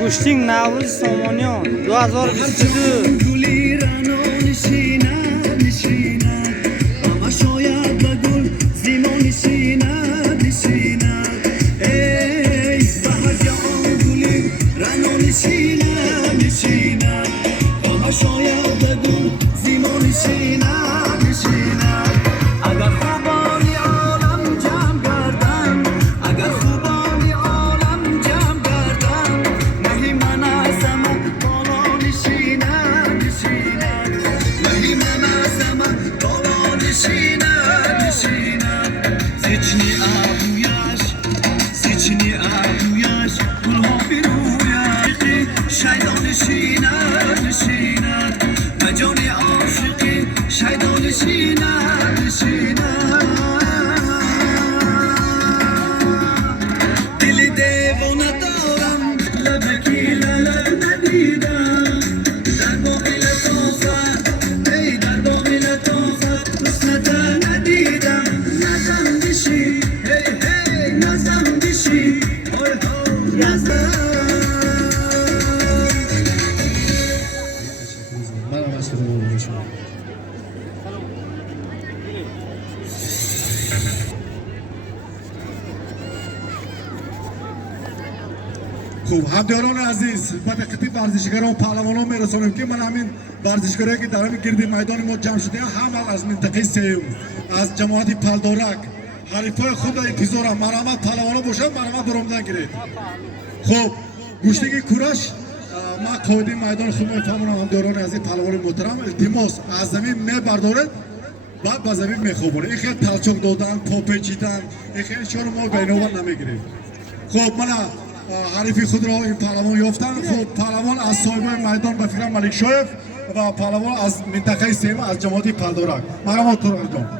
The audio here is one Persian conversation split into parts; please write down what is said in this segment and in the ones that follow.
گوشتینگ نوروز سامانیان 2022 اگر خوبانی عالم جمع گردن اگر خوبانی عالم جمع گردن نهی من ازم بالا نشینم نهی من ازم بالا نشینم زیچنی ابویش گلها بیرویش شیدا نشینم مجانی عاشقی شیدا نشینم دلی دیوانه دارم لبکی لب ندیدم در باقی لطافت ای در باقی لطافت حسنت ندیدم نزم دیشی نزم دیشی نزم خوب همداران عزیز به خدمت ورزشکاران و پهلوانان میرسانیم که من همین ورزشکاری که در همین گرد میدان ما جمع شده همه از منطقه سیوم از جماعت پلدارک حریفای خود را انتظارم مرحمت پهلوانا باشد مرحمت برآمدن گیرید. خب گوشتگی کورش ما قاعده میدان خود میفهمونم همداران عزیز پهلوان محترم التماس از زمین میبردارد بعد به زمین میخوابونه این خیلی تلچوک دادن پا پیچیدن این خیلی شما ما بینوبر نمیگیریم. خب من حریفی خود را این پهلوان یافتن. خب پهلوان از صاحب میدان به فکر ملک شایف و پهلوان از منطقه سیم از جماعت پلدارک مرحمت توران جان.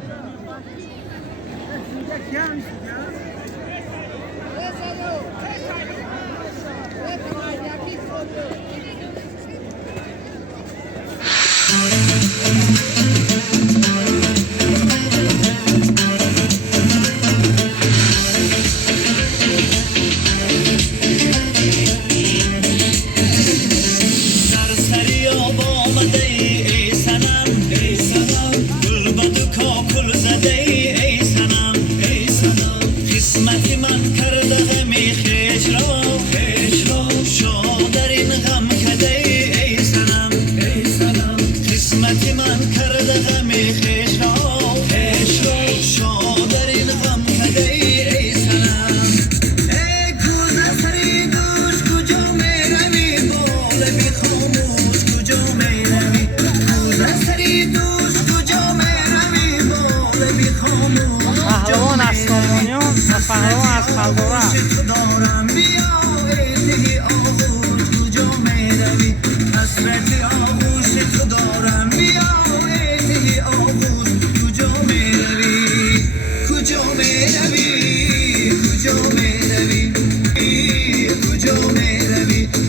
پهلوان از سامانیان و پهلوان از پلدارک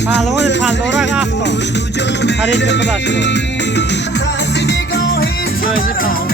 پهلوان پلدارک افتاد خرید خودش رو جایزه پهلوان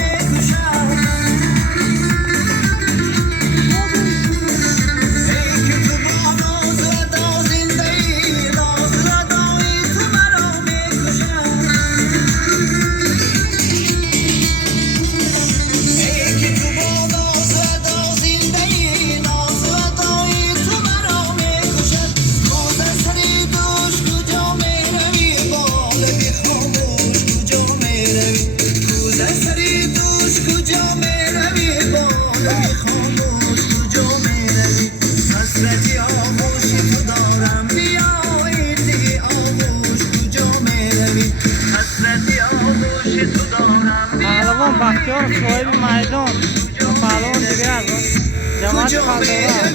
پهلوان بختیار صاحب میدان و پهلوان دیگر از جماعت پلدارک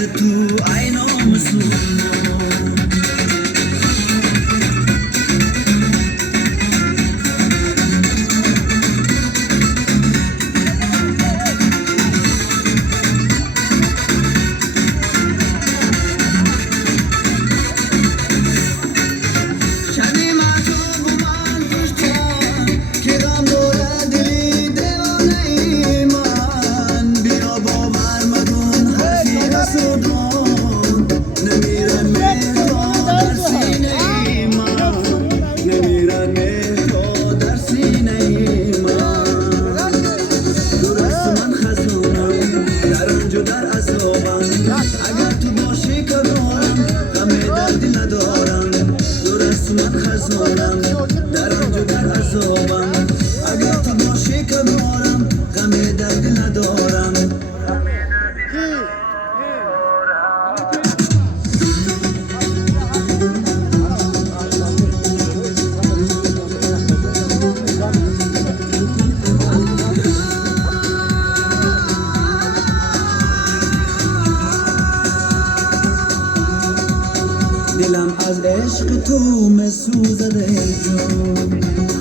درد تو عینام سوزون دلم از عشق تو مسوزه جون